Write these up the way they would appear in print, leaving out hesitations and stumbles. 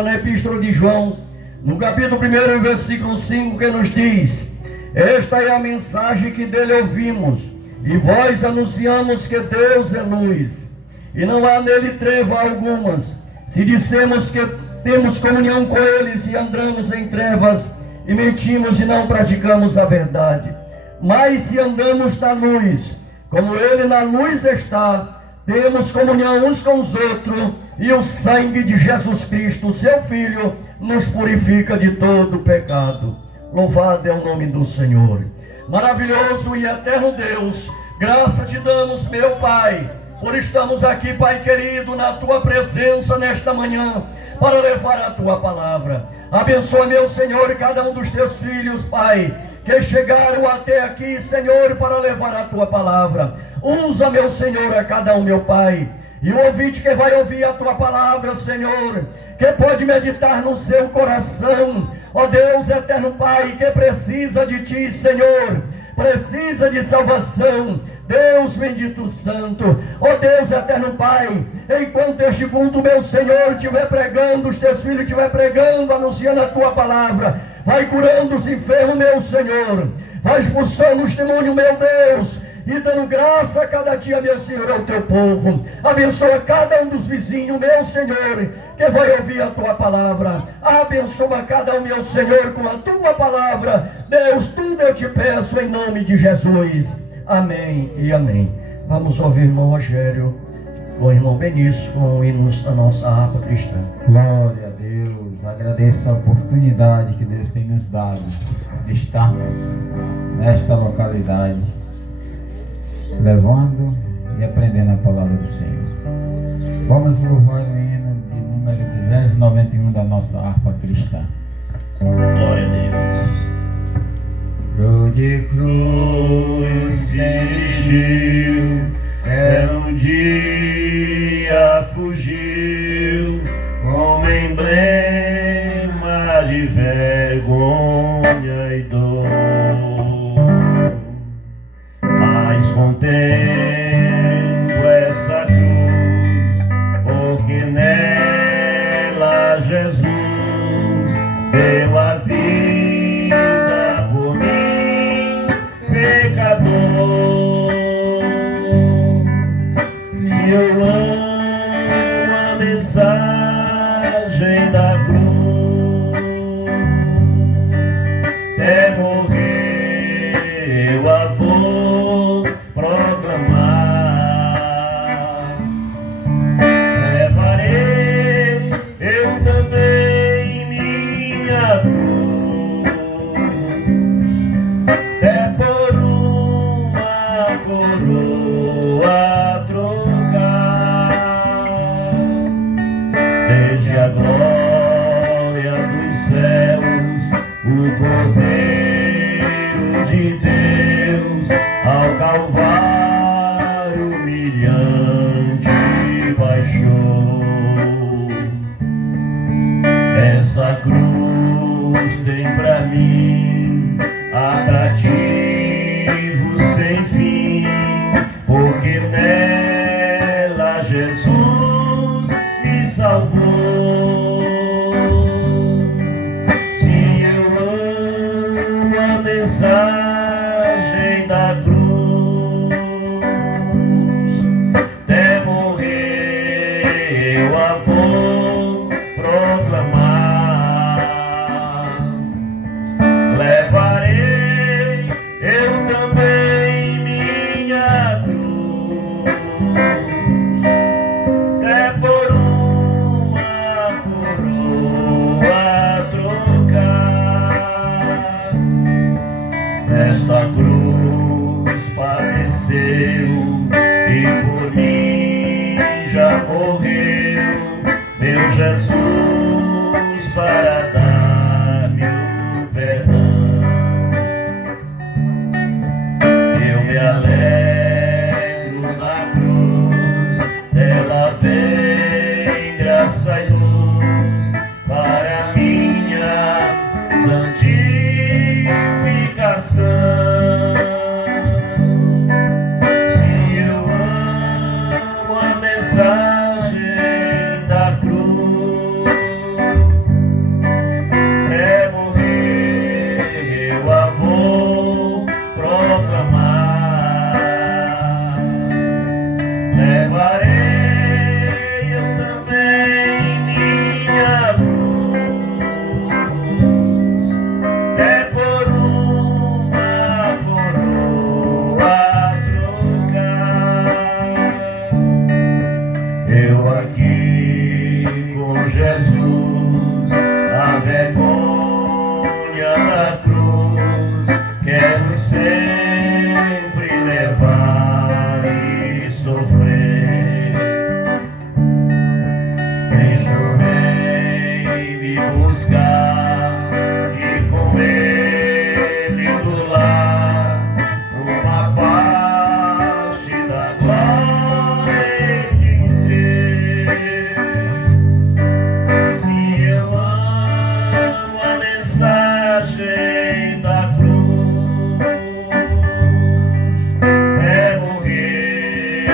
encontra na Epístola de João, no capítulo 1, versículo 5, que nos diz: esta é a mensagem que dele ouvimos, e vós anunciamos que Deus é luz, e não há nele treva algumas. Se dissemos que temos comunhão com ele, e andamos em trevas, e mentimos e não praticamos a verdade. Mas se andamos na luz, como ele na luz está, temos comunhão uns com os outros, e o sangue de Jesus Cristo, seu Filho, nos purifica de todo pecado. Louvado é o nome do Senhor. Maravilhoso e eterno Deus, graça te damos, meu Pai, por estarmos aqui, Pai querido, na tua presença nesta manhã, para levar a tua palavra. Abençoa, meu Senhor, cada um dos teus filhos, Pai, que chegaram até aqui, Senhor, para levar a tua palavra. Usa, meu Senhor, a cada um, meu Pai, e o ouvinte que vai ouvir a tua palavra, Senhor, que pode meditar no seu coração, ó Deus eterno Pai, que precisa de ti, Senhor, precisa de salvação. Deus bendito santo, ó Deus eterno Pai, enquanto este culto, meu Senhor, estiver pregando, os teus filhos estiver pregando, anunciando a tua palavra, vai curando os enfermos, meu Senhor, vai expulsando os demônios, meu Deus, e dando graça a cada dia, meu Senhor, ao teu povo. Abençoa cada um dos vizinhos, meu Senhor, que vai ouvir a tua palavra. Abençoa cada um, meu Senhor, com a tua palavra. Deus, tudo eu te peço em nome de Jesus. Amém e amém. Vamos ouvir o irmão Rogério, o irmão Benício, com hinos da nossa harpa cristã. Glória a Deus, agradeço a oportunidade que Deus tem nos dado de estarmos nesta localidade, levando e aprendendo a palavra do Senhor. Vamos louvar o hino de número 291 da nossa harpa cristã. Glória a Deus. De cruz dirigiu, era um dia fugiu, como emblema de vergonha e dor. Mas contemplo essa cruz, porque nela Jesus deu a vida por mim, pecador. Se eu amo a mensagem da cruz, até morrer eu a vou proclamar. Levarei eu também minha cruz, até por uma coroa trocar. Desde a glória dos céus, o Cordeiro de Deus ao Calvário humilhante baixou. Essa cruz tem pra mim atrativo sem fim, porque nela Jesus me salvou. vergonha da cruz, quero sempre levar e sofrer. Cristo vem me buscar e com Ele do lar uma parte da glória de ter. Se eu amo a mensagem da cruz, é morrer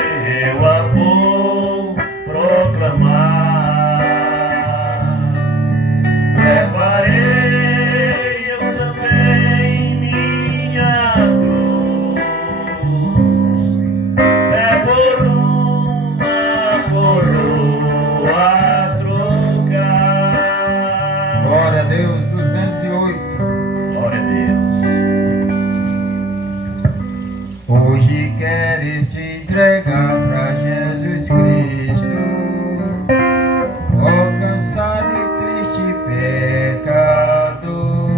eu a vou proclamar. Levarei eu também minha cruz, é por uma coroa trocar. Glória a Deus, 208. Glória a Deus. Hoje queres te entregar pra Jesus Cristo, ó cansado e triste pecador.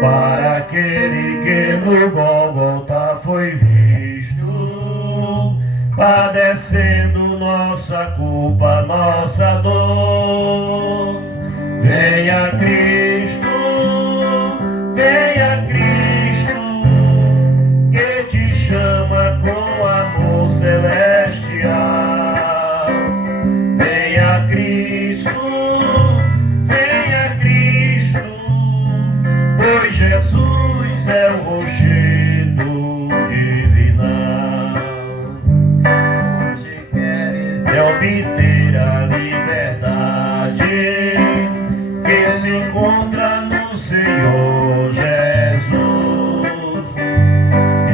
Para aquele que no Gólgota foi visto, padecendo nossa culpa, nossa dor. Venha Cristo, que te chama com amor celestial. Venha Cristo, pois Jesus é o rochedo divinal. Hoje queres É obter a liberdade que se encontra no Senhor Jesus,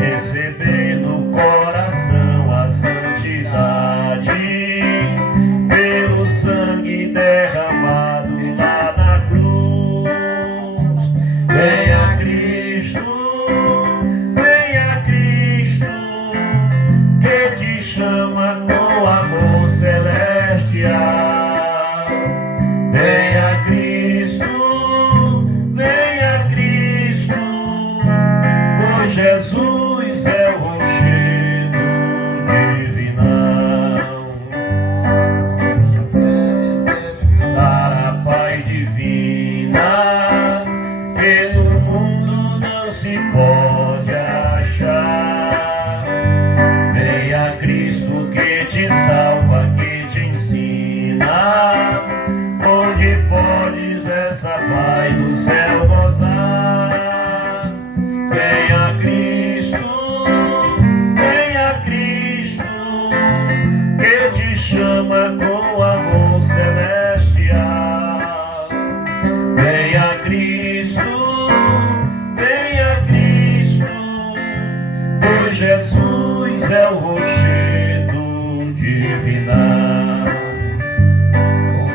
receber no coração a santidade pelo sangue derramado lá na cruz. Venha Cristo, que te chama com amor celestial. Venha Cristo, pois Jesus é o rochedo divinal. Dar a paz divina que no mundo não se pode achar. Venha Cristo que te salva, que te ensina, onde podes essa paz do céu gozar. Venha Cristo, que te chama com amor celestial. Venha Cristo, pois Jesus é o rochedo divinal.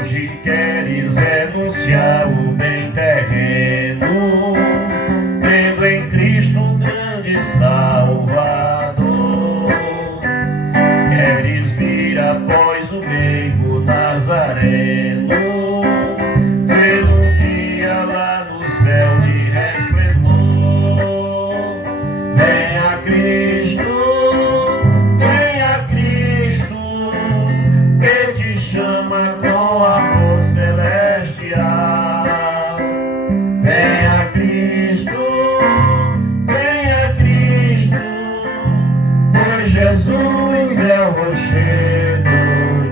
Hoje queres renunciar o bem terreno, crendo em Cristo, grande Salvador. Queres vir após o meigo Nazareno, ver um dia lá no céu de resplendor. Venha Cristo, que te chama com amor celestial. Venha Cristo, pois Jesus é o rochedo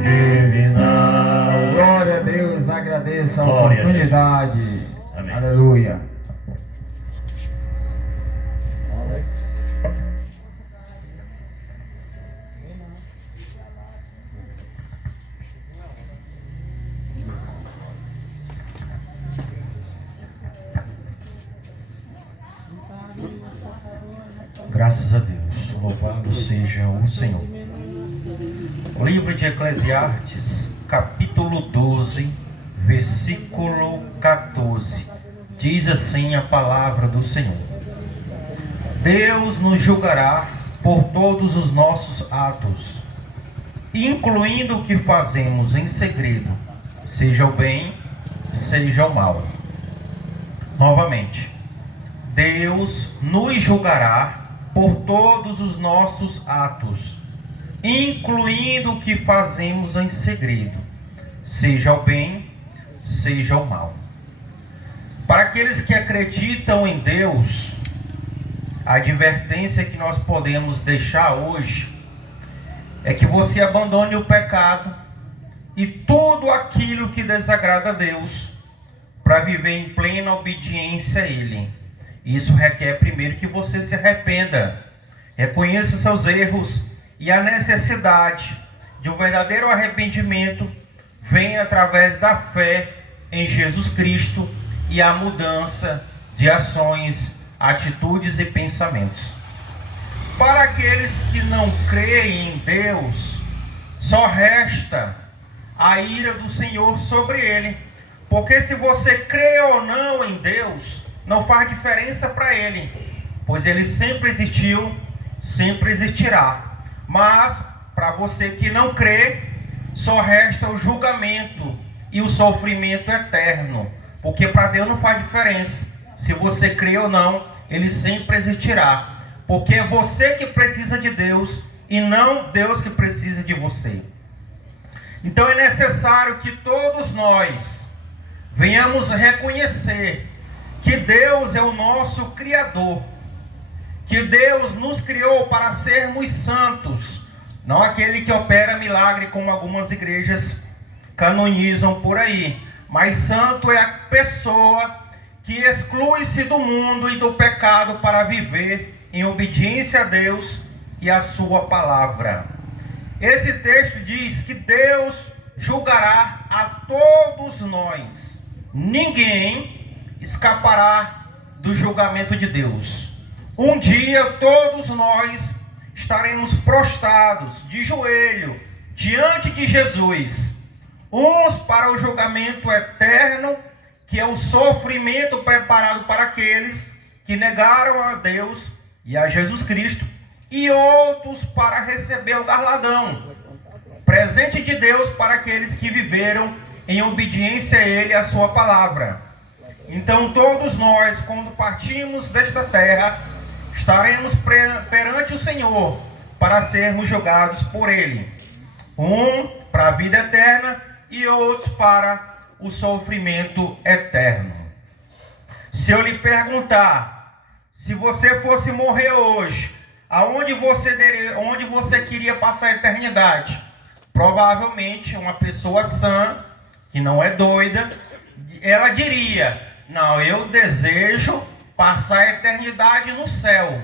divinal. Glória a Deus, agradeço a Glória a oportunidade. Amém. Aleluia. Graças a Deus, louvado seja o Senhor. Livro de Eclesiastes, capítulo 12, versículo 14. Diz assim a palavra do Senhor: Deus nos julgará por todos os nossos atos, incluindo o que fazemos em segredo, seja o bem, seja o mal. Novamente, Deus nos julgará por todos os nossos atos, incluindo o que fazemos em segredo, seja o bem, seja o mal. Para aqueles que acreditam em Deus, a advertência que nós podemos deixar hoje é que você abandone o pecado e tudo aquilo que desagrada a Deus para viver em plena obediência a Ele. Isso requer primeiro que você se arrependa, reconheça seus erros e a necessidade de um verdadeiro arrependimento vem através da fé em Jesus Cristo e a mudança de ações, atitudes e pensamentos. Para aqueles que não creem em Deus, só resta a ira do Senhor sobre ele. Porque se você crê ou não em Deus, não faz diferença para ele, pois ele sempre existiu, sempre existirá. Mas para você que não crê, só resta o julgamento e o sofrimento eterno. Porque para Deus não faz diferença. Se você crê ou não, ele sempre existirá. Porque é você que precisa de Deus e não Deus que precisa de você. Então é necessário que todos nós venhamos reconhecer que Deus é o nosso Criador. Que Deus nos criou para sermos santos. Não aquele que opera milagre como algumas igrejas canonizam por aí. Mas santo é a pessoa que exclui-se do mundo e do pecado para viver em obediência a Deus e a sua palavra. Esse texto diz que Deus julgará a todos nós. Ninguém escapará do julgamento de Deus. Um dia todos nós estaremos prostrados de joelho diante de Jesus. Uns para o julgamento eterno, que é o sofrimento preparado para aqueles que negaram a Deus e a Jesus Cristo, e outros para receber o galardão, presente de Deus para aqueles que viveram em obediência a Ele e a sua palavra. Então todos nós, quando partimos desta terra, estaremos perante o Senhor para sermos julgados por Ele. Um para a vida eterna e outros para o sofrimento eterno. Se eu lhe perguntar, se você fosse morrer hoje, onde você queria passar a eternidade? Provavelmente uma pessoa sã, que não é doida, ela diria: não, eu desejo passar a eternidade no céu.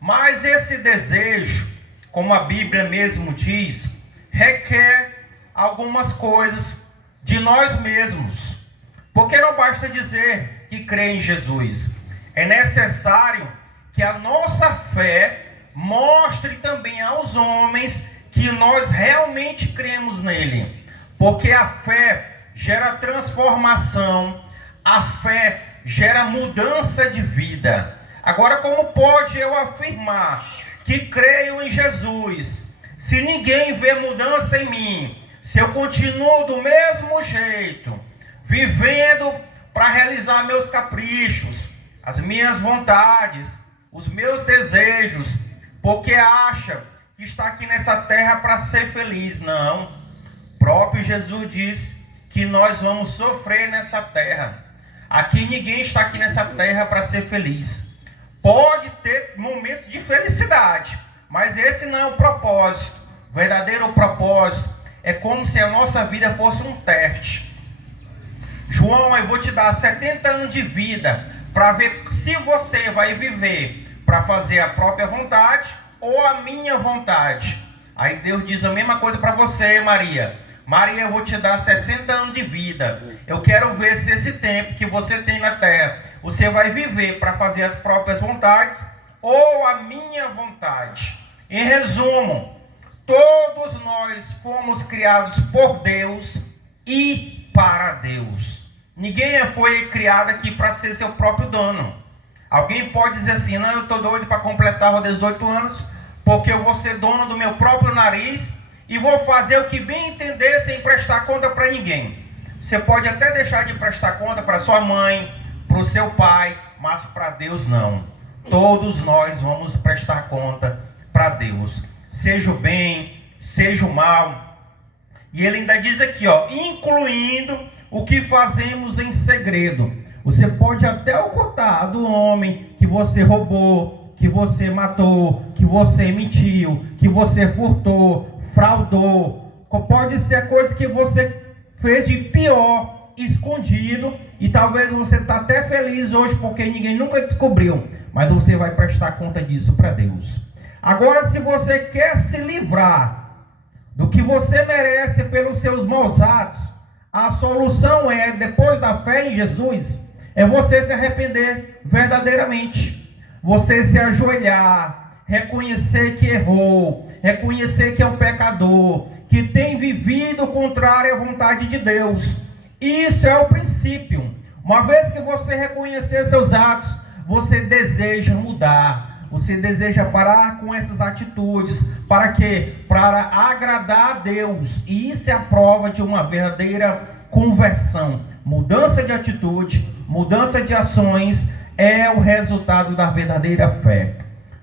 Mas esse desejo, como a Bíblia mesmo diz, requer algumas coisas de nós mesmos. Porque não basta dizer que crê em Jesus. É necessário que a nossa fé mostre também aos homens que nós realmente cremos nele. Porque a fé gera transformação, a fé gera mudança de vida. Agora, como pode eu afirmar que creio em Jesus, se ninguém vê mudança em mim, se eu continuo do mesmo jeito, vivendo para realizar meus caprichos, as minhas vontades, os meus desejos, porque acha que está aqui nessa terra para ser feliz? Não. O próprio Jesus diz que nós vamos sofrer nessa terra. Aqui ninguém está aqui nessa terra para ser feliz. Pode ter momentos de felicidade, mas esse não é o propósito. O verdadeiro propósito é como se a nossa vida fosse um teste. João, eu vou te dar 70 anos de vida para ver se você vai viver para fazer a própria vontade ou a minha vontade. Aí Deus diz a mesma coisa para você, Maria. Maria, eu vou te dar 60 anos de vida. Eu quero ver se esse tempo que você tem na terra, você vai viver para fazer as próprias vontades ou a minha vontade. Em resumo, todos nós fomos criados por Deus e para Deus. Ninguém foi criado aqui para ser seu próprio dono. Alguém pode dizer assim: não, eu estou doido para completar os 18 anos, porque eu vou ser dono do meu próprio nariz e vou fazer o que bem entender sem prestar conta para ninguém. Você pode até deixar de prestar conta para sua mãe, para o seu pai, mas para Deus não. Todos nós vamos prestar conta para Deus, seja o bem, seja o mal. E ele ainda diz aqui, ó, incluindo o que fazemos em segredo. Você pode até ocultar do homem que você roubou, que você matou, que você mentiu, que você furtou, fraudou. Pode ser coisa que você fez de pior, escondido, e talvez você está até feliz hoje porque ninguém nunca descobriu, mas você vai prestar conta disso para Deus. Agora, se você quer se livrar do que você merece pelos seus maus atos, a solução é, depois da fé em Jesus, é você se arrepender verdadeiramente, você se ajoelhar, reconhecer que errou, reconhecer que é um pecador, que tem vivido contrário à vontade de Deus. Isso é o princípio. Uma vez que você reconhecer seus atos, você deseja mudar, você deseja parar com essas atitudes. Para quê? Para agradar a Deus. E isso é a prova de uma verdadeira conversão. Mudança de atitude, mudança de ações é o resultado da verdadeira fé.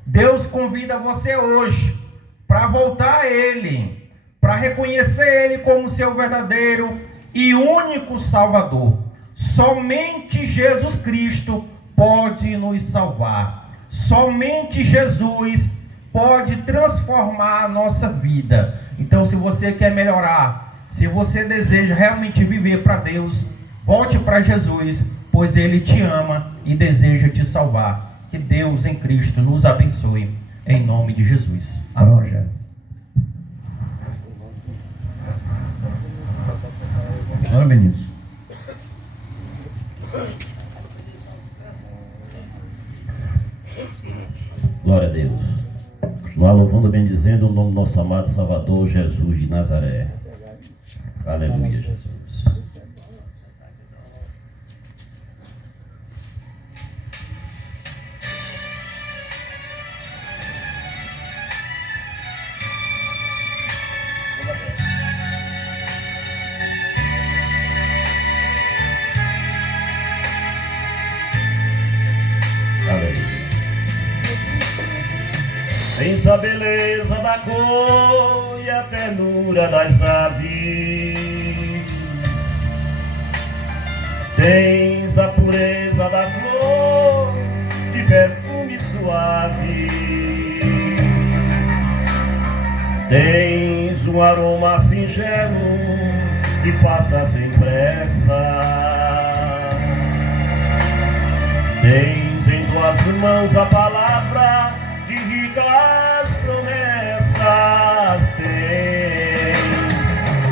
Deus convida você hoje para voltar a Ele, para reconhecer Ele como seu verdadeiro e único Salvador. Somente Jesus Cristo pode nos salvar. Somente Jesus pode transformar a nossa vida. Então, se você quer melhorar, se você deseja realmente viver para Deus, volte para Jesus, pois Ele te ama e deseja te salvar. Que Deus em Cristo nos abençoe, em nome de Jesus. Amém. Glória, Benício. Glória a Deus. Continuar louvando e bendizendo o nome do nosso amado Salvador Jesus de Nazaré. Aleluia, Jesus. Tens a beleza da cor e a ternura das aves, tens a pureza da flor de perfume suave, tens um aroma singelo que passa sem pressa, tens em tuas mãos a palavra de ricas promessas,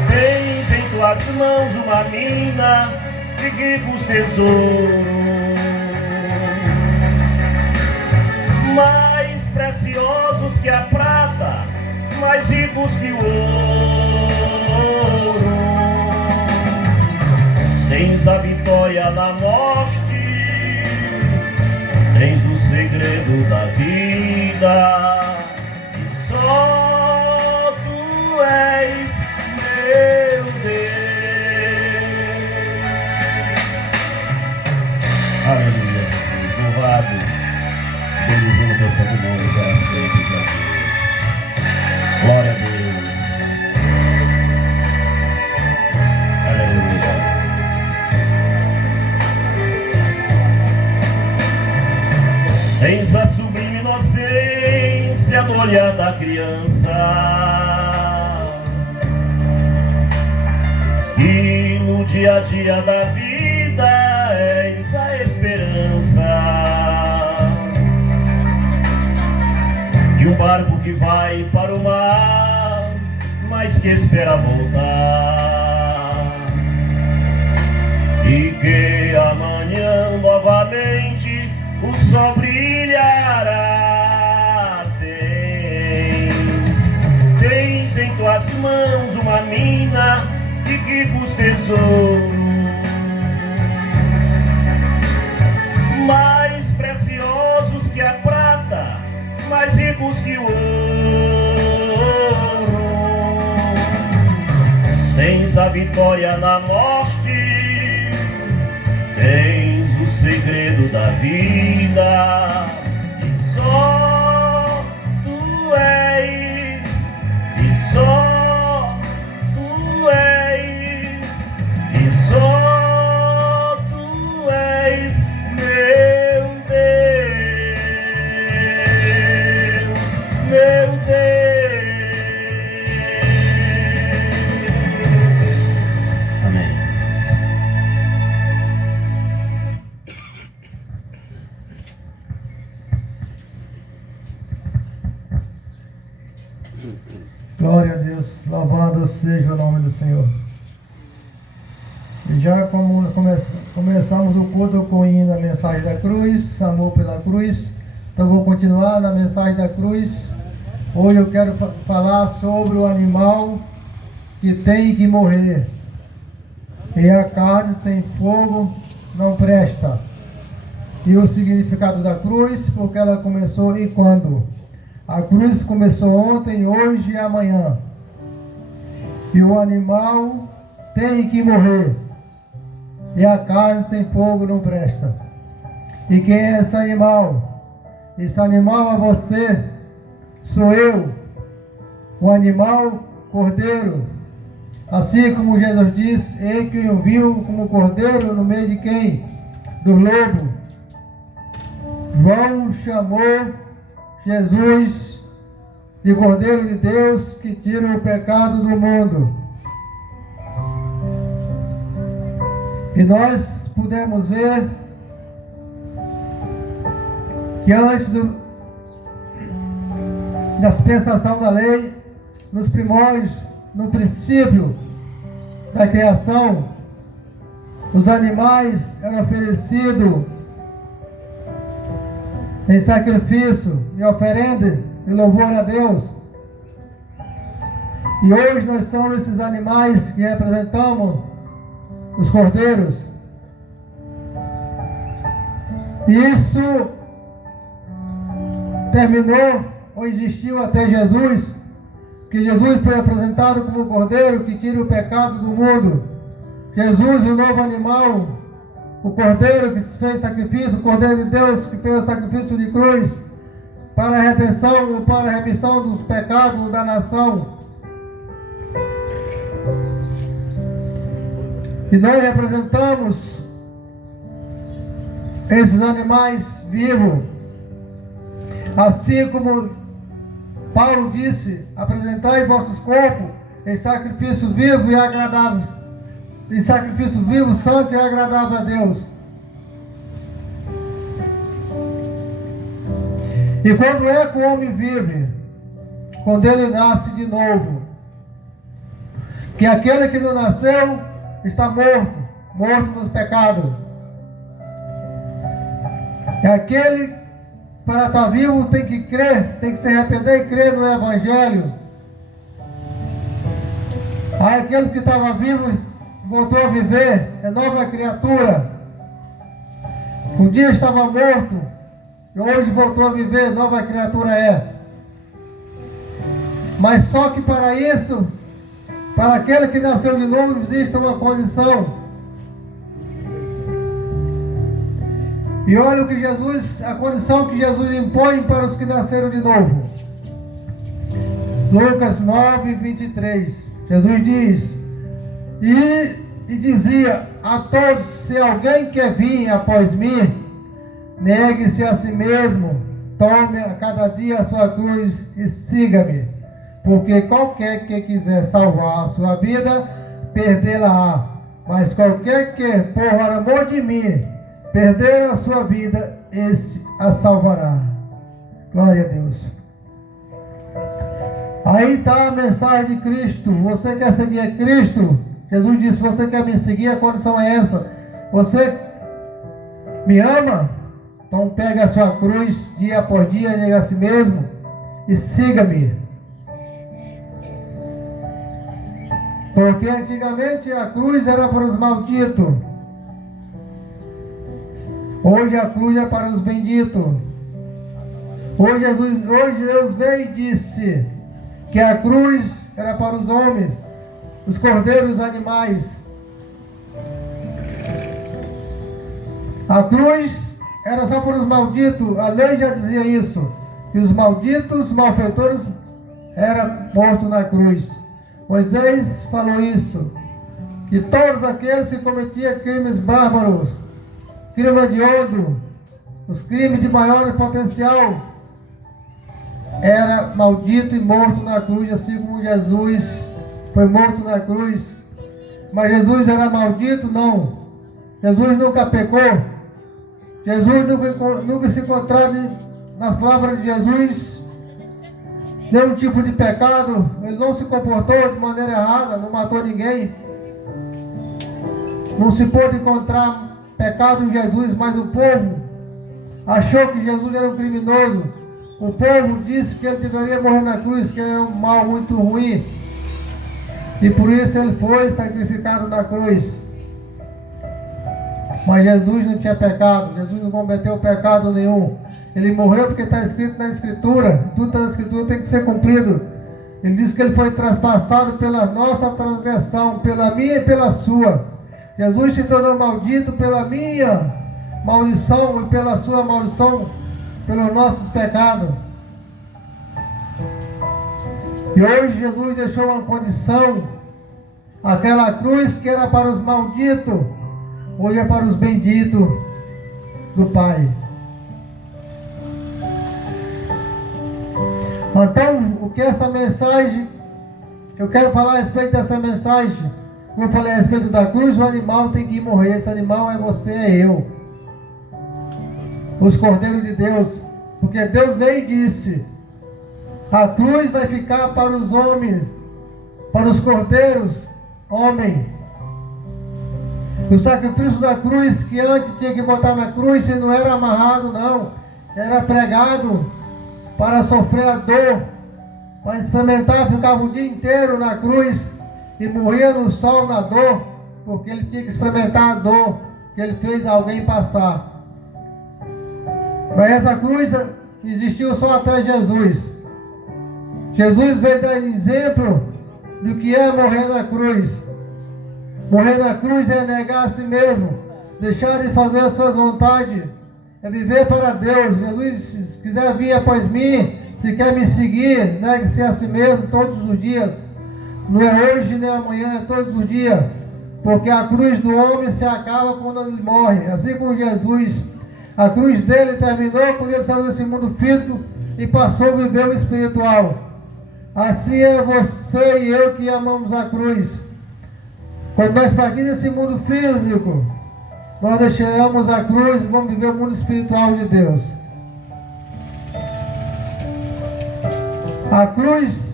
tens em tuas mãos uma mina de ricos tesouros, mais preciosos que a prata, mais ricos que o ouro. Tens a vitória da morte, tens o segredo da vida, só tu és meu Deus. Aleluia, louvado, bendizendo teu santo nome para sempre, Jesus. Glória a Deus. Aleluia. Tens a sublime inocência do olhar da criança, e no dia a dia da vida és a esperança de um barco que vai para o mar, mas que espera voltar, e que amanhã novamente o sol brilhará. Tens em tuas mãos uma mina de ricos tesouros, mais preciosos que a prata, mais ricos que o ouro. Tens a vitória na morte, vida, e só tu és, e só tu és, e só tu és meu Deus, meu Deus. Amém. Glória a Deus, louvado seja o nome do Senhor. E já como começamos o culto com o hino da mensagem da cruz, amor pela cruz, então vou continuar na mensagem da cruz. Hoje eu quero falar sobre o animal que tem que morrer. E a carne sem fogo não presta. E o significado da cruz, porque ela começou e quando? A cruz começou ontem, hoje e amanhã. E o animal tem que morrer. E a carne sem fogo não presta. E quem é esse animal? Esse animal é você, sou eu. O animal, cordeiro. Assim como Jesus diz, ele que o viu como cordeiro no meio de quem? Do lobo. João chamou Jesus de Cordeiro de Deus que tira o pecado do mundo. E nós podemos ver que antes da dispensação da lei, nos primórdios, no princípio da criação, os animais eram oferecidos em sacrifício e oferenda e louvor a Deus. E hoje nós somos esses animais que representamos os cordeiros. E isso terminou ou existiu até Jesus, que Jesus foi apresentado como o cordeiro que tira o pecado do mundo. Jesus, o novo animal, o cordeiro que fez sacrifício, o cordeiro de Deus que fez o sacrifício de cruz para a redenção ou para a remissão dos pecados da nação. E nós representamos esses animais vivos, assim como Paulo disse: apresentai vossos corpos em sacrifício vivo e agradável, em sacrifício vivo, santo e agradável a Deus. E quando é que o homem vive? Quando ele nasce de novo. Que aquele que não nasceu está morto, morto nos pecados. E aquele, para estar vivo, tem que crer, tem que se arrepender e crer no Evangelho. Aí aquele que estava vivo voltou a viver, é nova criatura. Um dia estava morto e hoje voltou a viver, nova criatura é. Mas só que para isso, para aquele que nasceu de novo, existe uma condição. E olha o que Jesus, a condição que Jesus impõe para os que nasceram de novo. Lucas 9, 23. Jesus diz: e dizia a todos: se alguém quer vir após mim, negue-se a si mesmo, tome a cada dia a sua cruz e siga-me. Porque qualquer que quiser salvar a sua vida, perdê-la-á. Mas qualquer que, por amor de mim, perder a sua vida, esse a salvará. Glória a Deus. Aí está a mensagem de Cristo. Você quer seguir a Cristo? Jesus disse: você quer me seguir? A condição é essa. Você me ama? Então pega a sua cruz dia após dia, nega a si mesmo e siga-me. Porque antigamente a cruz era para os malditos. Hoje a cruz é para os benditos. Hoje Deus veio e disse que a cruz era para os homens, os cordeiros, os animais. A cruz era só para os malditos. A lei já dizia isso, que os malditos, os malfeitores eram mortos na cruz. Moisés falou isso, que todos aqueles que cometiam crimes bárbaros, crimes hediondos, os crimes de maior potencial, era maldito e morto na cruz, assim como Jesus foi morto na cruz. Mas Jesus era maldito? Não. Jesus nunca pecou. Jesus nunca se encontrava nas palavras de Jesus nenhum tipo de pecado. Ele não se comportou de maneira errada, não matou ninguém. Não se pôde encontrar pecado em Jesus, mas o povo achou que Jesus era um criminoso. O povo disse que ele deveria morrer na cruz, que ele era um mal muito ruim. E por isso ele foi sacrificado na cruz. Mas Jesus não tinha pecado, Jesus não cometeu pecado nenhum. Ele morreu porque está escrito na Escritura. Tudo está na Escritura, tem que ser cumprido. Ele diz que ele foi traspassado pela nossa transgressão, pela minha e pela sua. Jesus se tornou maldito pela minha maldição e pela sua maldição, pelos nossos pecados. E hoje Jesus deixou uma condição. Aquela cruz que era para os malditos, hoje é para os benditos do Pai. Então, o que essa mensagem, eu quero falar a respeito dessa mensagem. Como eu falei a respeito da cruz, o animal tem que morrer. Esse animal é você, é eu. Os cordeiros de Deus. Porque Deus veio e disse: a cruz vai ficar para os homens, para os cordeiros, homem. O sacrifício da cruz, que antes tinha que botar na cruz, e não era amarrado, não. Era pregado para sofrer a dor, para experimentar, ficava o dia inteiro na cruz e morria no sol na dor, porque ele tinha que experimentar a dor que ele fez alguém passar. Mas essa cruz existiu só até Jesus. Jesus veio dar exemplo do que é morrer na cruz. Morrer na cruz é negar a si mesmo, deixar de fazer as suas vontades, é viver para Deus. Jesus, se quiser vir após mim, se quer me seguir, negue-se a si mesmo todos os dias. Não é hoje nem amanhã, é todos os dias. Porque a cruz do homem se acaba quando ele morre. Assim como Jesus, a cruz dele terminou quando ele saiu desse mundo físico e passou a viver o espiritual. Assim é você e eu que amamos a cruz. Quando nós partimos desse mundo físico, nós deixamos a cruz e vamos viver o mundo espiritual de Deus. A cruz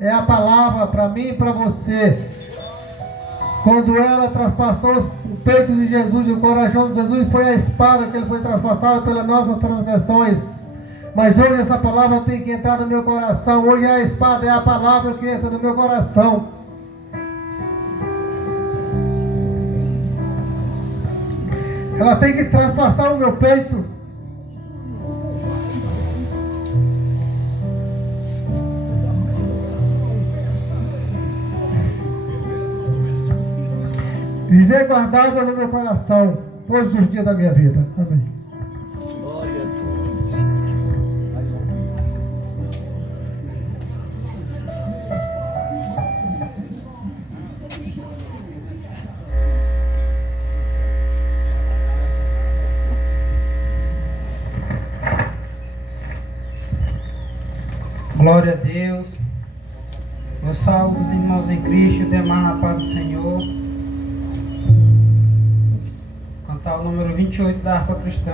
é a palavra para mim e para você. Quando ela traspassou o peito de Jesus e o coração de Jesus, foi a espada que ele foi traspassado pelas nossas transgressões. Mas hoje essa palavra tem que entrar no meu coração. Hoje a espada é a palavra que entra no meu coração. Ela tem que traspassar o meu peito. Viver guardada no meu coração todos os dias da minha vida. Amém. Glória a Deus. Eu salvo os irmãos em Cristo e demais na paz do Senhor. Cantar o número 28 da harpa cristã.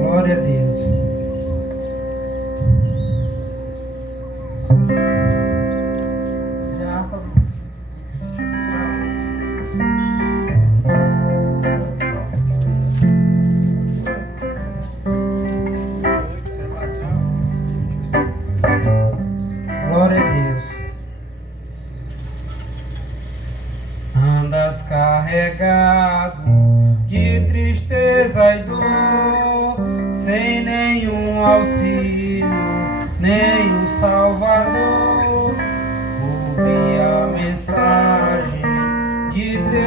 Glória a Deus. E a harpa... Glória a Deus. Andas carregado de tristeza e dor, sem nenhum auxílio, nenhum salvador. Ouvi a mensagem de Deus.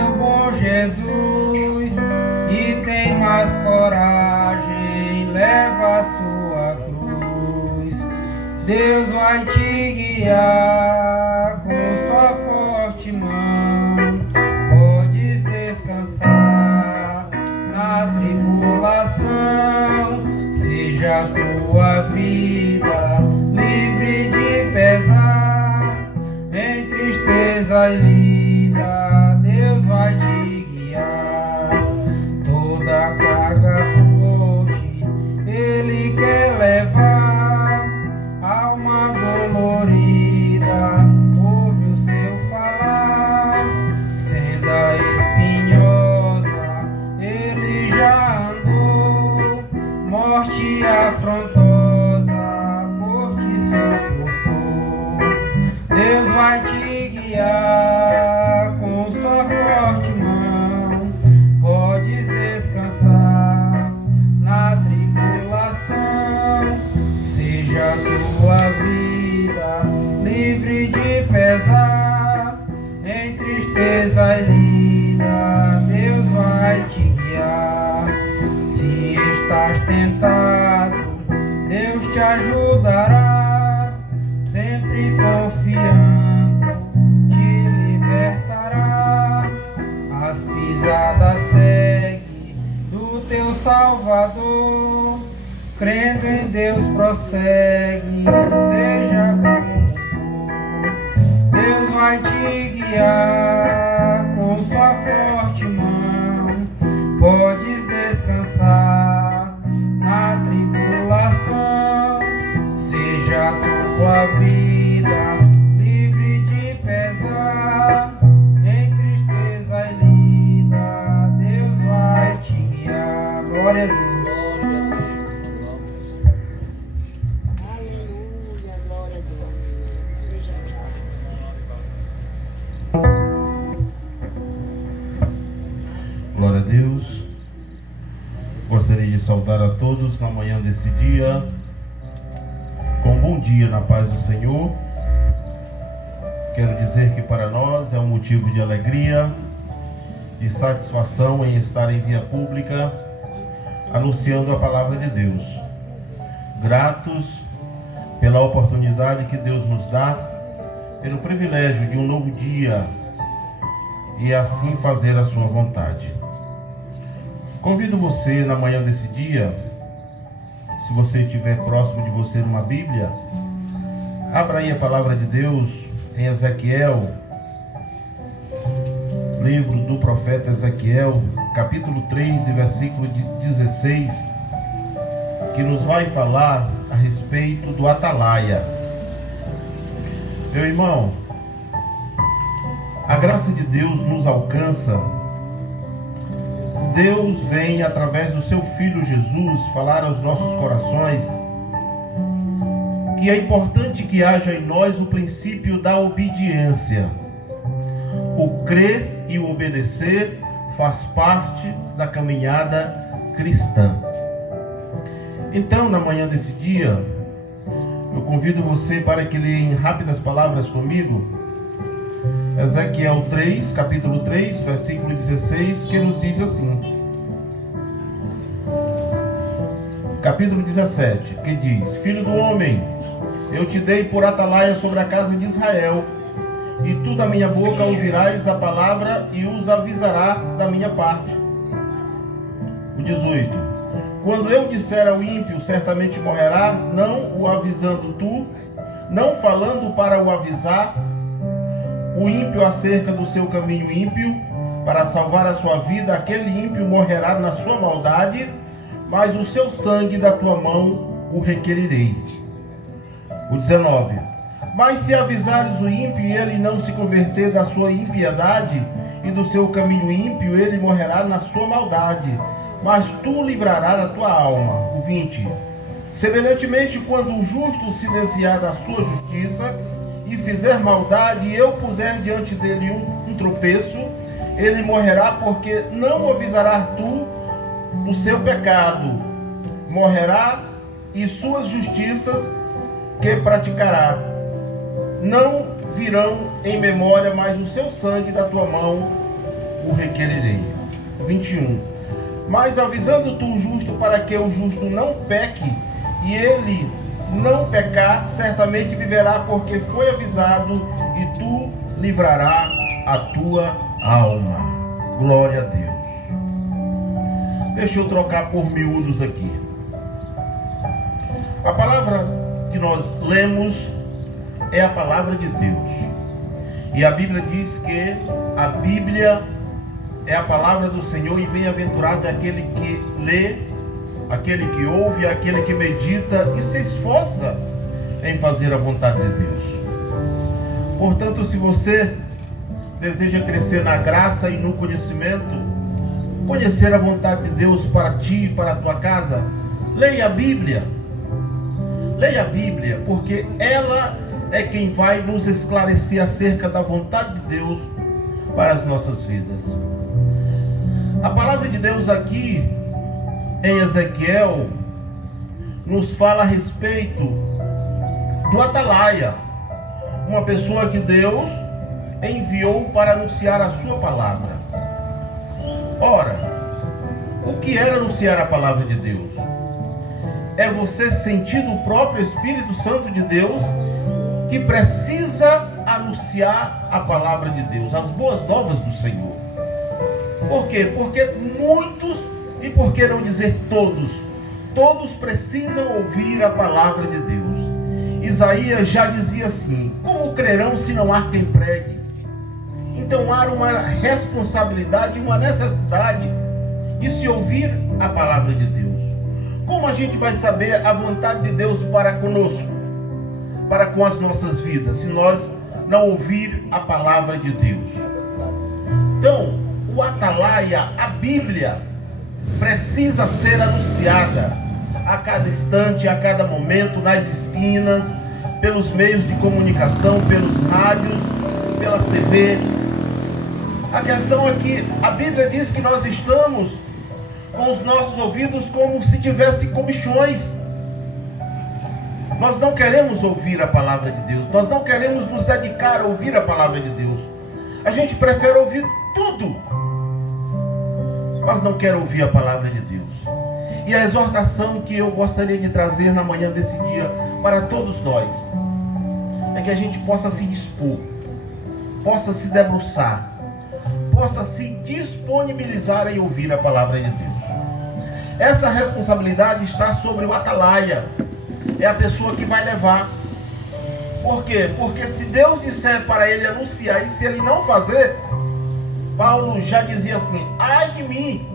Deus vai te guiar com sua forte mão. Podes descansar na tribulação. Seja a tua vida livre de pesar. Em tristeza e lida, Deus vai te guiar. Toda carga forte Ele quer levar. Alma dolorida, ouve o seu falar. Senda espinhosa, Ele já andou. Morte afrontosa, por ti suportou. Deus vai te guiar com sua forte mão. Podes descansar na tribulação. Seja a tua vida livre de pesar. Em tristeza e lida, Deus vai te guiar. Se estás tentado, Deus te ajudará. Sempre confiando, te libertará. As pisadas segue do teu Salvador. Crendo em Deus prossegue, seja como for. Deus vai te guiar com sua forte mão. Podes descansar na tribulação. Seja a tua vida livre de pesar. Em tristeza e lida, Deus vai te guiar. Glória a Deus. Glória a Deus. Gostaria de saudar a todos na manhã desse dia, com um bom dia na paz do Senhor. Quero dizer que para nós é um motivo de alegria, de satisfação em estar em via pública, anunciando a palavra de Deus. Gratos pela oportunidade que Deus nos dá, pelo privilégio de um novo dia e assim fazer a sua vontade. Convido você na manhã desse dia, se você estiver próximo de você numa Bíblia, abra aí a palavra de Deus em Ezequiel, livro do profeta Ezequiel, capítulo 3 e versículo 16, que nos vai falar a respeito do atalaia. Meu irmão, a graça de Deus nos alcança. Deus vem através do seu Filho Jesus falar aos nossos corações que é importante que haja em nós o princípio da obediência. O crer e o obedecer faz parte da caminhada cristã. Então, na manhã desse dia, eu convido você para que leia em rápidas palavras comigo Ezequiel 3, capítulo 3, versículo 16, que nos diz assim. Capítulo 17, que diz: Filho do homem, eu te dei por atalaia sobre a casa de Israel, e tu da minha boca ouvirás a palavra e os avisará da minha parte. O 18. Quando eu disser ao ímpio, certamente morrerá, não o avisando tu, não falando para o avisar, o ímpio acerca do seu caminho ímpio, para salvar a sua vida, aquele ímpio morrerá na sua maldade, mas o seu sangue da tua mão o requerirei. O 19. Mas se avisares o ímpio e ele não se converter da sua impiedade e do seu caminho ímpio, ele morrerá na sua maldade, mas tu livrarás a tua alma. O 20. Semelhantemente, quando o justo silenciar da sua justiça e fizer maldade, e eu puser diante dele um tropeço, ele morrerá, porque não avisarás tu do seu pecado. Morrerá, e suas justiças que praticará não virão em memória, mas o seu sangue da tua mão o requererei. 21. Mas avisando tu o justo, para que o justo não peque, e ele não pecar, certamente viverá, porque foi avisado, e tu livrará a tua alma. Glória a Deus. Deixa eu trocar por miúdos aqui. A palavra que nós lemos é a palavra de Deus. E a Bíblia diz que a Bíblia é a palavra do Senhor, e bem-aventurado é aquele que lê, aquele que ouve, aquele que medita e se esforça em fazer a vontade de Deus. Portanto, se você deseja crescer na graça e no conhecimento, conhecer a vontade de Deus para ti e para a tua casa, leia a Bíblia. Leia a Bíblia, porque ela é quem vai nos esclarecer acerca da vontade de Deus para as nossas vidas. A palavra de Deus aqui em Ezequiel nos fala a respeito do atalaia, uma pessoa que Deus enviou para anunciar a sua palavra. Ora, o que era anunciar a palavra de Deus? É você sentir do próprio Espírito Santo de Deus que precisa anunciar a palavra de Deus, as boas novas do Senhor. Por quê? Porque muitos, e por que não dizer todos precisam ouvir a palavra de Deus. Isaías já dizia assim: como crerão se não há quem pregue? Então há uma responsabilidade e uma necessidade de se ouvir a palavra de Deus. Como a gente vai saber a vontade de Deus para conosco, para com as nossas vidas, se nós não ouvir a palavra de Deus? Então, o atalaia, a Bíblia, precisa ser anunciada a cada instante, a cada momento, nas esquinas, pelos meios de comunicação, pelos rádios, pela TV. A questão é que a Bíblia diz que nós estamos com os nossos ouvidos como se tivesse comichões. Nós não queremos ouvir a palavra de Deus, nós não queremos nos dedicar a ouvir a palavra de Deus. A gente prefere ouvir tudo, mas não quer ouvir a palavra de Deus. E a exortação que eu gostaria de trazer na manhã desse dia para todos nós é que a gente possa se dispor, possa se debruçar, possa se disponibilizar em ouvir a palavra de Deus. Essa responsabilidade está sobre o atalaia, é a pessoa que vai levar. Por quê? Porque se Deus disser para ele anunciar, e se ele não fazer, Paulo já dizia assim: ai de mim,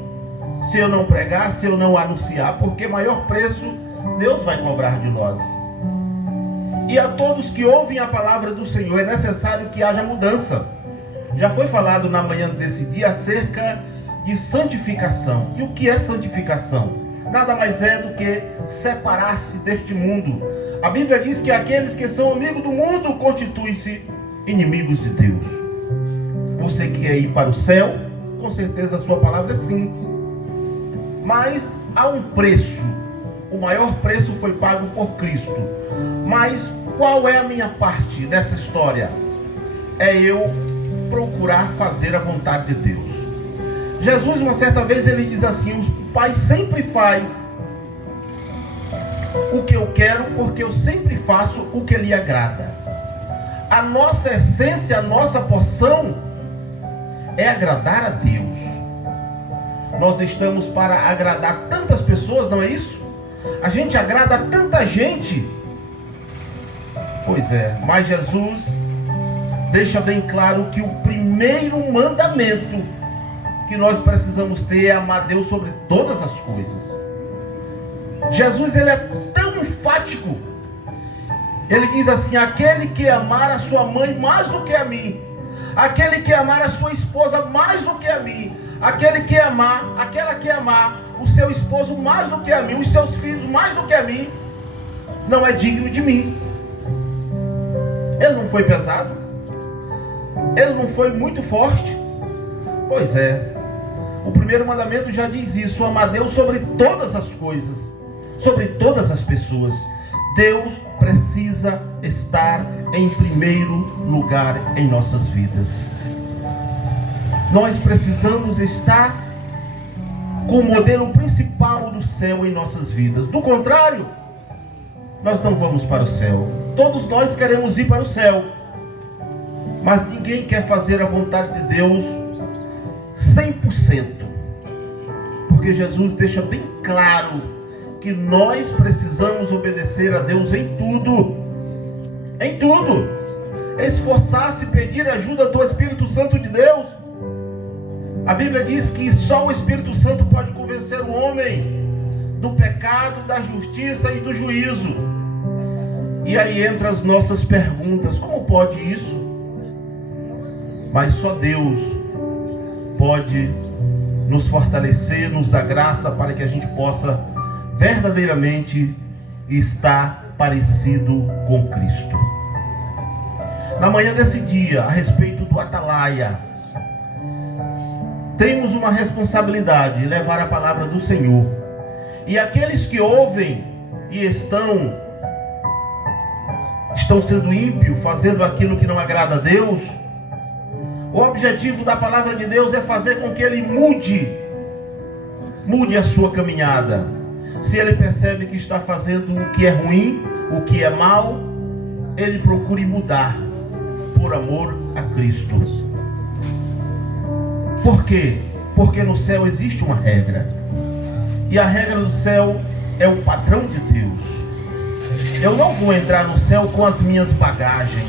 se eu não pregar, se eu não anunciar, porque maior preço Deus vai cobrar de nós. E a todos que ouvem a palavra do Senhor é necessário que haja mudança. Já foi falado na manhã desse dia acerca de santificação. E o que é santificação? Nada mais é do que separar-se deste mundo. A Bíblia diz que aqueles que são amigos do mundo constituem-se inimigos de Deus. Você quer ir para o céu? Com certeza a sua palavra é sim. Mas há um preço. O maior preço foi pago por Cristo. Mas qual é a minha parte dessa história? É eu procurar fazer a vontade de Deus. Jesus, uma certa vez, ele diz assim: o Pai sempre faz o que eu quero, porque eu sempre faço o que lhe agrada. A nossa essência, a nossa porção é agradar a Deus. Nós estamos para agradar tantas pessoas, não é isso? A gente agrada a tanta gente. Pois é, mas Jesus deixa bem claro que o primeiro mandamento que nós precisamos ter é amar Deus sobre todas as coisas. Jesus, ele é tão enfático. Ele diz assim: aquele que amar a sua mãe mais do que a mim, aquele que amar a sua esposa mais do que a mim, aquela que amar o seu esposo mais do que a mim, os seus filhos mais do que a mim, não é digno de mim. Ele não foi pesado? Ele não foi muito forte? Pois é. O primeiro mandamento já diz isso: amar Deus sobre todas as coisas, sobre todas as pessoas. Deus precisa estar em primeiro lugar em nossas vidas. Nós precisamos estar com o modelo principal do céu em nossas vidas. Do contrário, nós não vamos para o céu. Todos nós queremos ir para o céu, mas ninguém quer fazer a vontade de Deus 100%, porque Jesus deixa bem claro que nós precisamos obedecer a Deus em tudo, esforçar-se, pedir ajuda do Espírito Santo de Deus. A Bíblia diz que só o Espírito Santo pode convencer o homem do pecado, da justiça e do juízo. E aí entram as nossas perguntas: como pode isso? Mas só Deus pode nos fortalecer, nos dar graça para que a gente possa verdadeiramente estar parecido com Cristo. Na manhã desse dia, a respeito do Atalaia, temos uma responsabilidade: levar a palavra do Senhor. E aqueles que ouvem e estão sendo ímpios, fazendo aquilo que não agrada a Deus, o objetivo da palavra de Deus é fazer com que ele mude a sua caminhada. Se ele percebe que está fazendo o que é ruim, o que é mal, ele procure mudar por amor a Cristo. Por quê? Porque no céu existe uma regra, e a regra do céu é o padrão de Deus. Eu não vou entrar no céu com as minhas bagagens.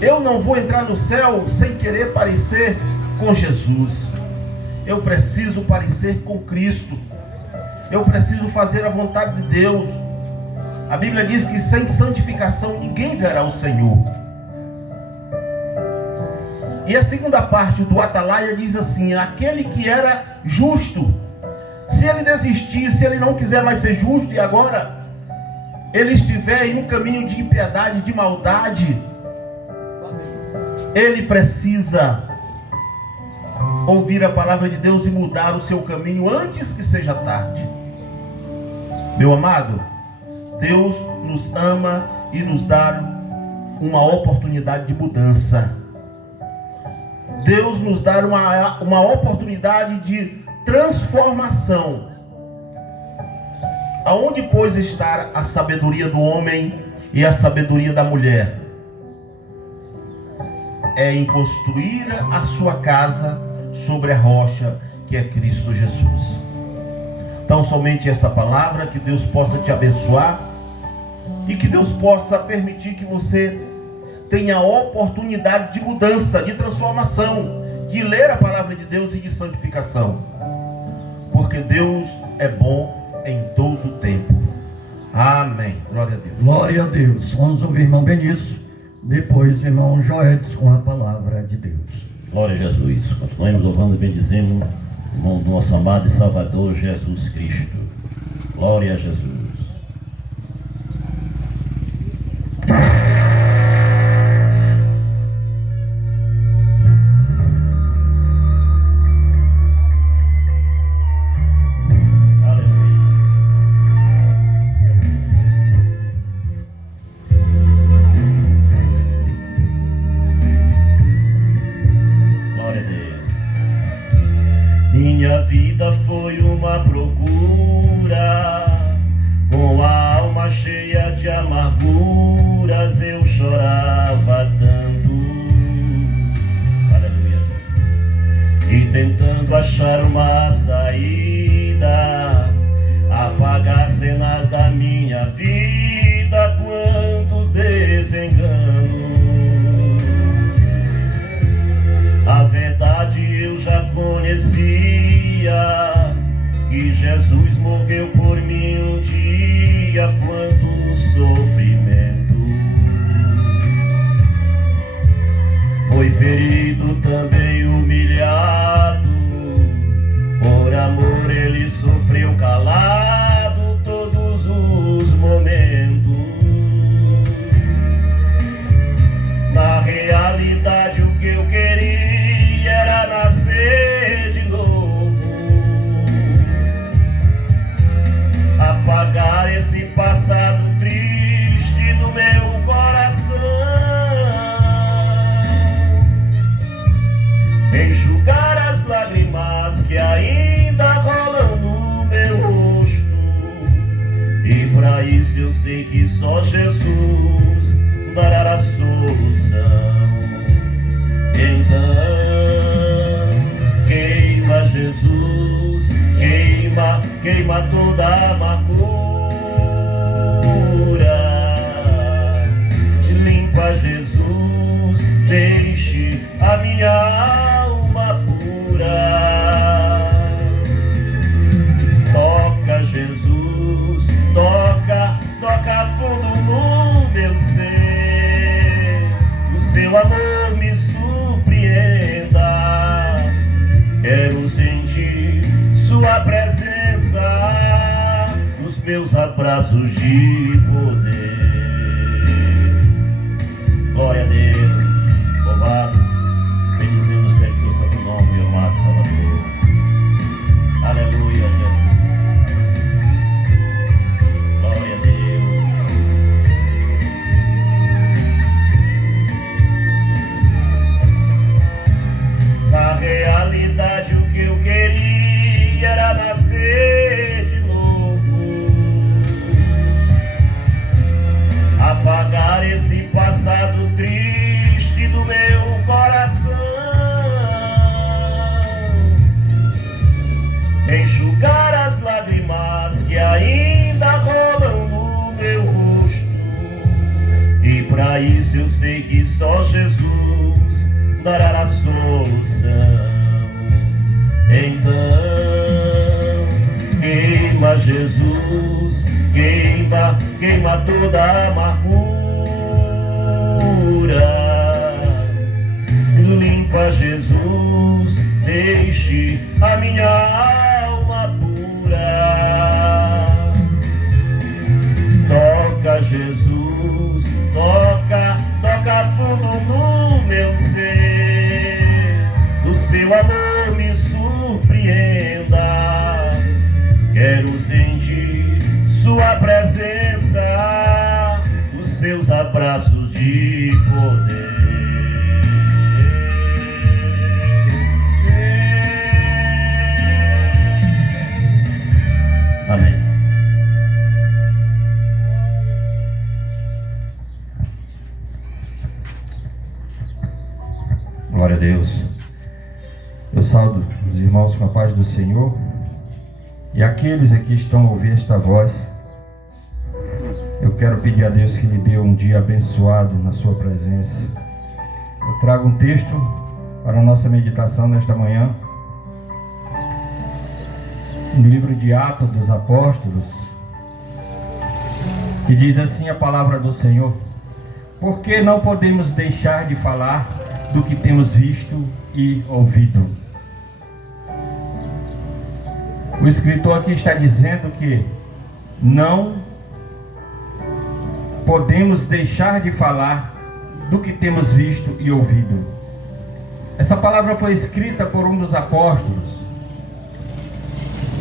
Eu não vou entrar no céu sem querer parecer com Jesus. Eu preciso parecer com Cristo. Eu preciso fazer a vontade de Deus. A Bíblia diz que sem santificação ninguém verá o Senhor. E a segunda parte do Atalaia diz assim: aquele que era justo, se ele desistir, se ele não quiser mais ser justo, e agora ele estiver em um caminho de impiedade, de maldade, ele precisa ouvir a palavra de Deus e mudar o seu caminho antes que seja tarde. Meu amado, Deus nos ama e nos dá uma oportunidade de mudança. Deus nos dá uma oportunidade de transformação. Aonde, pois, está a sabedoria do homem e a sabedoria da mulher? É em construir a sua casa sobre a rocha que é Cristo Jesus. Então, somente esta palavra, que Deus possa te abençoar e que Deus possa permitir que você tenha a oportunidade de mudança, de transformação, de ler a palavra de Deus e de santificação, porque Deus é bom em todo o tempo. Amém. Glória a Deus. Glória a Deus. Vamos ouvir irmão Benício, depois irmão Joedes com a palavra de Deus. Glória a Jesus. Continuemos louvando e bendizendo o nome do nosso amado e Salvador Jesus Cristo. Glória a Jesus. Minha vida foi uma procura, com a alma cheia de amarguras, eu chorava tanto, aleluia, e tentando achar uma saída, apagar cenas da minha vida, quantos desenganos. A verdade eu já conhecia, que Jesus morreu por mim um dia, quanto sofrimento. Foi ferido, também humilhado, por amor ele sofreu calado todos os momentos. Na realidade o que eu queria era nascer de novo, apagar esse passado triste do meu coração, enxugar as lágrimas que ainda rolam no meu rosto, e pra isso sei que só Jesus dará a solução. Então, queima Jesus, queima toda a amargura. Limpa Jesus, deixe a minha alma pura. Toca Jesus, toca fundo no meu ser. O seu amor me surpreenda. Quero sentir sua presença nos meus abraços de poder. Glória a Deus, louvado, bendizendo o Senhor, santo nome, meu amado Salvador. Aleluia, Jesus. Glória a Deus. Na realidade, o que eu queria era nascer de novo, apagar esse passado triste do meu coração, enxugar as lágrimas que ainda rolam no meu rosto. E para isso eu sei que só Jesus dará a solução. Então, queima Jesus, queima toda a amargura. Limpa Jesus, deixe a minha alma pura. Toca Jesus, toca fundo no meu ser. O seu amor me surpreenda. Quero sentir sua presença, os seus abraços de poder. Amém. Glória a Deus. Eu saúdo os irmãos com a paz do Senhor. E aqueles aqui que estão a ouvir esta voz, eu quero pedir a Deus que lhe dê um dia abençoado na sua presença. Eu trago um texto para a nossa meditação nesta manhã, no livro de Atos dos Apóstolos, que diz assim a palavra do Senhor: porque não podemos deixar de falar do que temos visto e ouvido. O escritor aqui está dizendo que não podemos deixar de falar do que temos visto e ouvido. Essa palavra foi escrita por um dos apóstolos,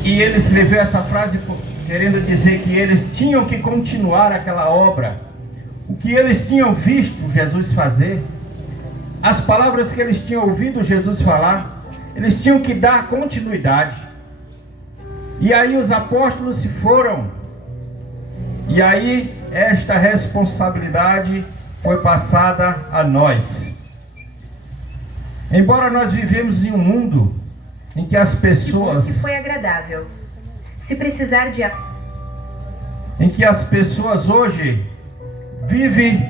e ele escreveu essa frase querendo dizer que eles tinham que continuar aquela obra, o que eles tinham visto Jesus fazer, as palavras que eles tinham ouvido Jesus falar, eles tinham que dar continuidade. E aí os apóstolos se foram, e aí esta responsabilidade foi passada a nós. Embora nós vivemos em um mundo em que as pessoas... Que foi agradável. Se precisar de... Em que as pessoas hoje vivem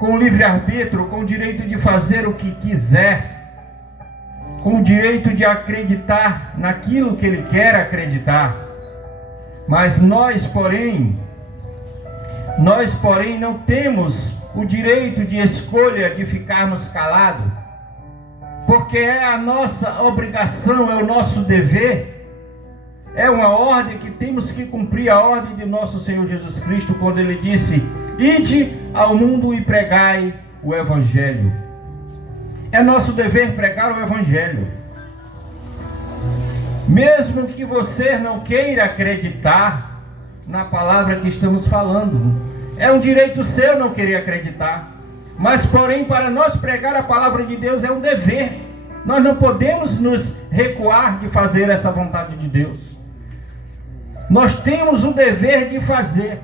com livre-arbítrio, com o direito de fazer o que quiser, com o direito de acreditar naquilo que ele quer acreditar. Mas nós, porém, não temos o direito de escolha de ficarmos calados, porque é a nossa obrigação, é o nosso dever, é uma ordem que temos que cumprir, a ordem de nosso Senhor Jesus Cristo, quando ele disse: ide ao mundo e pregai o Evangelho. É nosso dever pregar o Evangelho. Mesmo que você não queira acreditar na palavra que estamos falando, é um direito seu não querer acreditar. Mas, porém, para nós pregar a palavra de Deus é um dever. Nós não podemos nos recuar de fazer essa vontade de Deus. Nós temos o dever de fazer.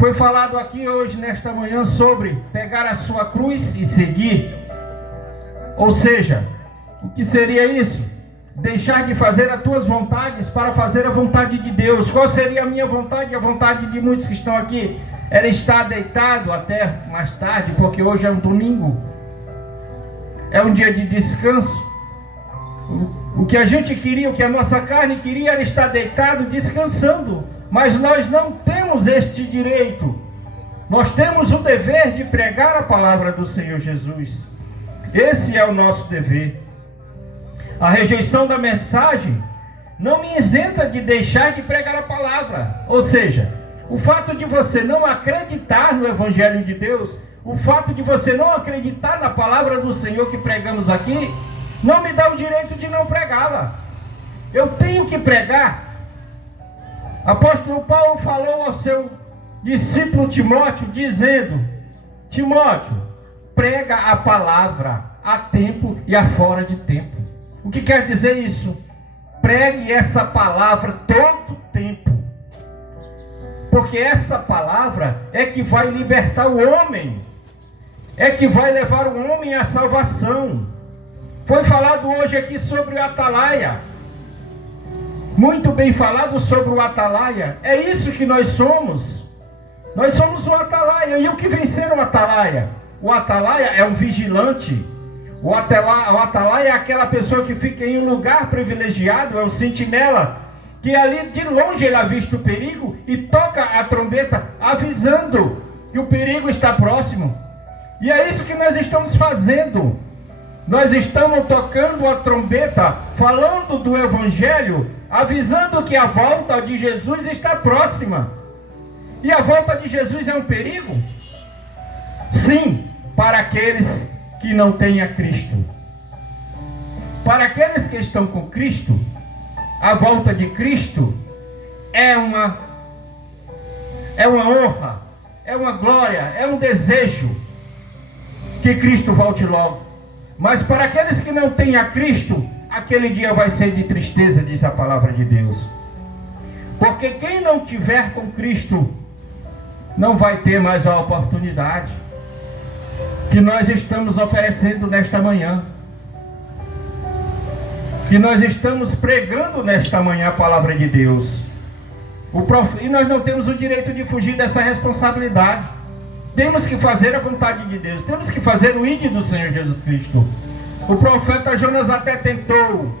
Foi falado aqui hoje, nesta manhã, sobre pegar a sua cruz e seguir. Ou seja, o que seria isso? Deixar de fazer as tuas vontades para fazer a vontade de Deus. Qual seria a minha vontade e a vontade de muitos que estão aqui? Era estar deitado até mais tarde, porque hoje é um domingo. É um dia de descanso. O que a gente queria, o que a nossa carne queria era estar deitado, descansando. Mas nós não temos este direito. Nós temos o dever de pregar a palavra do Senhor Jesus. Esse é o nosso dever. A rejeição da mensagem não me isenta de deixar de pregar a palavra. Ou seja, o fato de você não acreditar no Evangelho de Deus, o fato de você não acreditar na palavra do Senhor que pregamos aqui, não me dá o direito de não pregá-la. Eu tenho que pregar. Apóstolo Paulo falou ao seu discípulo Timóteo, dizendo: Timóteo, prega a palavra a tempo e a fora de tempo. O que quer dizer isso? Pregue essa palavra todo tempo. Porque essa palavra é que vai libertar o homem. É que vai levar o homem à salvação. Foi falado hoje aqui sobre o atalaia. Muito bem falado sobre o atalaia. É isso que nós somos. Nós somos o atalaia. E o que vem ser o atalaia? O atalaia é um vigilante. O atalaia é aquela pessoa que fica em um lugar privilegiado, é um sentinela, que ali de longe ele avista o perigo e toca a trombeta avisando que o perigo está próximo. E é isso que nós estamos fazendo. Nós estamos tocando a trombeta, falando do Evangelho, avisando que a volta de Jesus está próxima. E a volta de Jesus é um perigo? Sim, para aqueles que não têm a Cristo. Para aqueles que estão com Cristo, a volta de Cristo é uma honra, é uma glória, é um desejo que Cristo volte logo. Mas para aqueles que não têm a Cristo, aquele dia vai ser de tristeza, diz a palavra de Deus. Porque quem não tiver com Cristo não vai ter mais a oportunidade que nós estamos oferecendo nesta manhã, que nós estamos pregando nesta manhã a palavra de Deus. E nós não temos o direito de fugir dessa responsabilidade. Temos que fazer a vontade de Deus, temos que fazer o ídolo do Senhor Jesus Cristo. O profeta Jonas até tentou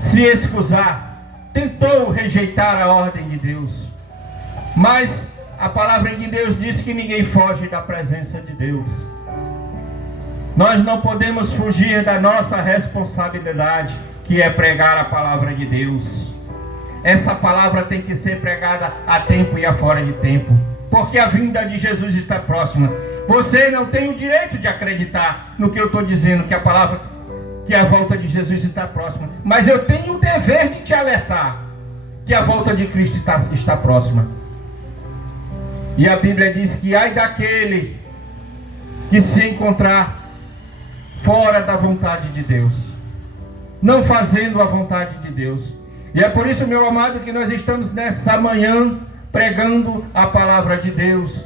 se excusar, tentou rejeitar a ordem de Deus, mas a palavra de Deus diz que ninguém foge da presença de Deus. Nós não podemos fugir da nossa responsabilidade, que é pregar a palavra de Deus. Essa palavra tem que ser pregada a tempo e a fora de tempo, porque a vinda de Jesus está próxima. Você não tem o direito de acreditar no que eu estou dizendo, que a palavra, que a volta de Jesus está próxima, mas eu tenho o dever de te alertar que a volta de Cristo está próxima. E a Bíblia diz que ai daquele que se encontrar fora da vontade de Deus, não fazendo a vontade de Deus. E é por isso, meu amado, que nós estamos nessa manhã pregando a palavra de Deus,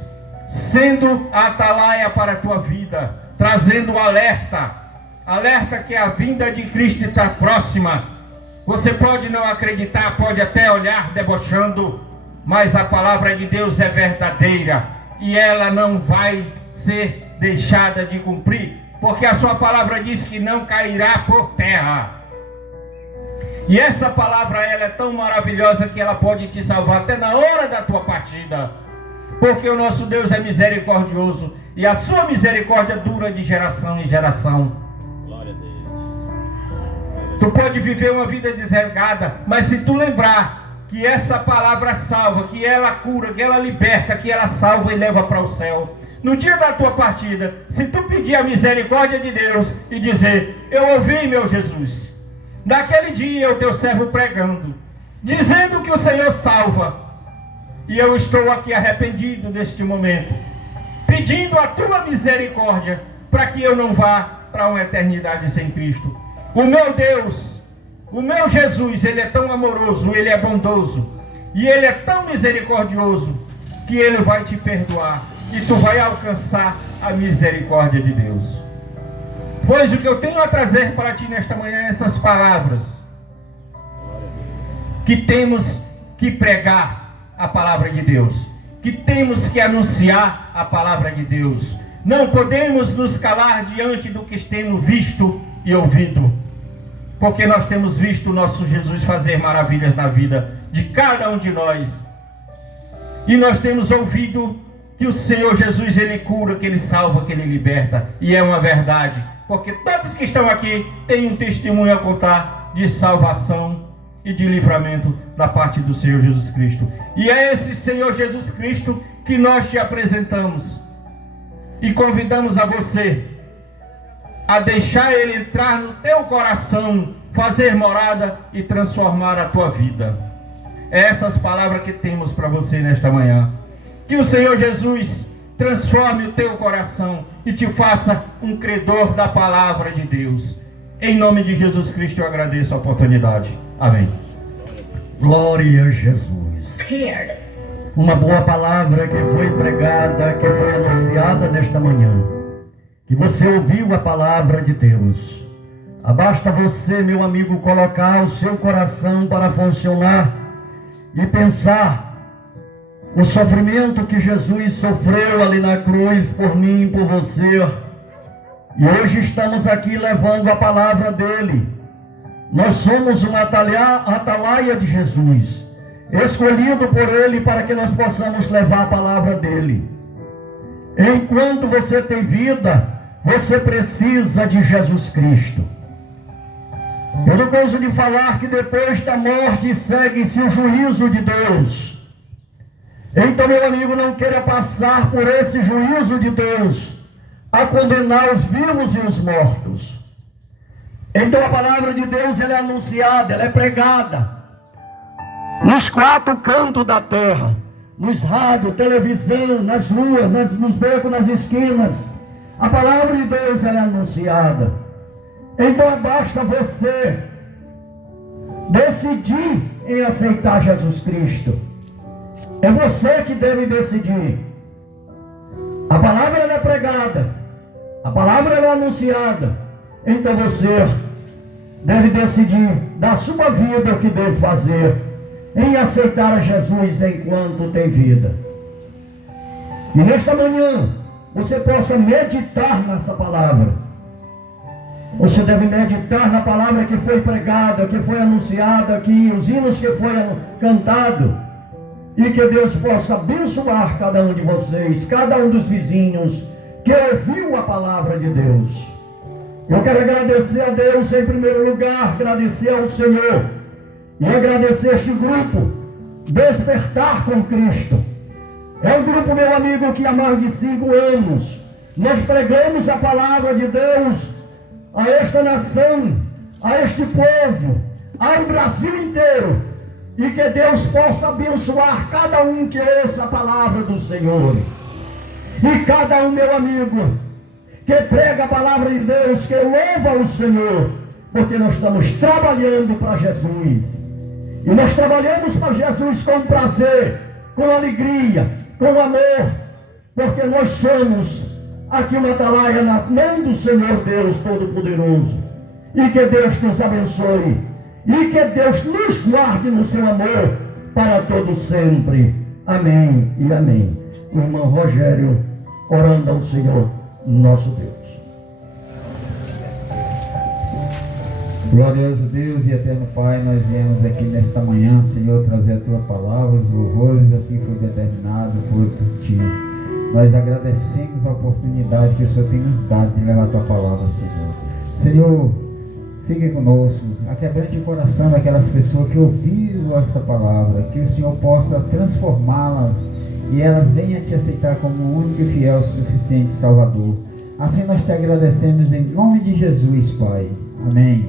sendo a atalaia para a tua vida, trazendo alerta que a vinda de Cristo está próxima. Você pode não acreditar, pode até olhar debochando, mas a palavra de Deus é verdadeira e ela não vai ser deixada de cumprir, porque a sua palavra diz que não cairá por terra. E essa palavra, ela é tão maravilhosa que ela pode te salvar até na hora da tua partida, porque o nosso Deus é misericordioso e a sua misericórdia dura de geração em geração. Glória a Deus. Tu pode viver uma vida desregada, mas se tu lembrar que essa palavra salva, que ela cura, que ela liberta, que ela salva e leva para o céu, no dia da tua partida, se tu pedir a misericórdia de Deus e dizer: eu ouvi, meu Jesus, naquele dia o teu servo pregando, dizendo que o Senhor salva, e eu estou aqui arrependido neste momento, pedindo a tua misericórdia para que eu não vá para uma eternidade sem Cristo. O meu Deus, o meu Jesus, ele é tão amoroso, ele é bondoso, e ele é tão misericordioso, que Ele vai te perdoar e tu vai alcançar a misericórdia de Deus. Pois o que eu tenho a trazer para ti nesta manhã é essas palavras, que temos que pregar a palavra de Deus, que temos que anunciar a palavra de Deus. Não podemos nos calar diante do que temos visto e ouvido, porque nós temos visto o nosso Jesus fazer maravilhas na vida de cada um de nós, e nós temos ouvido que o Senhor Jesus, Ele cura, que Ele salva, que Ele liberta, e é uma verdade, porque todos que estão aqui têm um testemunho a contar de salvação e de livramento da parte do Senhor Jesus Cristo. E é esse Senhor Jesus Cristo que nós te apresentamos e convidamos a você a deixar Ele entrar no teu coração, fazer morada e transformar a tua vida. É essas palavras que temos para você nesta manhã. Que o Senhor Jesus transforme o teu coração e te faça um credor da palavra de Deus. Em nome de Jesus Cristo eu agradeço a oportunidade. Amém. Glória a Jesus. Uma boa palavra que foi pregada, que foi anunciada nesta manhã. Que você ouviu a palavra de Deus. Basta você, meu amigo, colocar o seu coração para funcionar e pensar o sofrimento que Jesus sofreu ali na cruz por mim e por você. E hoje estamos aqui levando a palavra dele. Nós somos uma atalaia de Jesus, escolhido por ele para que nós possamos levar a palavra dele. Enquanto você tem vida, você precisa de Jesus Cristo. Eu não canso de falar que depois da morte segue-se o juízo de Deus. Então, meu amigo, não queira passar por esse juízo de Deus a condenar os vivos e os mortos. Então a palavra de Deus, ela é anunciada, ela é pregada nos 4 cantos da terra, nos rádios, televisão, nas ruas, nos becos, nas esquinas. A palavra de Deus, ela é anunciada. Então basta você decidir em aceitar Jesus Cristo. É você que deve decidir. A palavra, ela é pregada, a palavra, ela é anunciada. Então você deve decidir da sua vida o que deve fazer em aceitar a Jesus enquanto tem vida. E nesta manhã você possa meditar nessa palavra. Você deve meditar na palavra que foi pregada, que foi anunciada aqui, os hinos que foi cantado, e que Deus possa abençoar cada um de vocês, cada um dos vizinhos que ouviu a palavra de Deus. Eu quero agradecer a Deus em primeiro lugar, agradecer ao Senhor e agradecer este grupo Despertar com Cristo. É um grupo, meu amigo, que há mais de 5 anos nós pregamos a palavra de Deus a esta nação, a este povo, ao Brasil inteiro, e que Deus possa abençoar cada um que ouça a palavra do Senhor, e cada um, meu amigo, que prega a palavra de Deus, que louva o Senhor, porque nós estamos trabalhando para Jesus, e nós trabalhamos para Jesus com prazer, com alegria, com amor, porque nós somos aqui uma atalaia na mão do Senhor Deus Todo-Poderoso. E que Deus nos abençoe, e que Deus nos guarde no seu amor para todo sempre. Amém e amém. O irmão Rogério orando ao Senhor nosso Deus. Glorioso Deus e eterno Pai, nós viemos aqui nesta manhã, Senhor, trazer a Tua palavra, os louvores, assim foi determinado por Ti. Nós agradecemos a oportunidade que o Senhor tem nos dado de levar a Tua palavra, Senhor. Senhor, fique conosco, aquebrante o coração daquelas pessoas que ouviram esta palavra, que o Senhor possa transformá-las e elas venham Te aceitar como o único e fiel, suficiente Salvador. Assim nós Te agradecemos em nome de Jesus, Pai. Amém.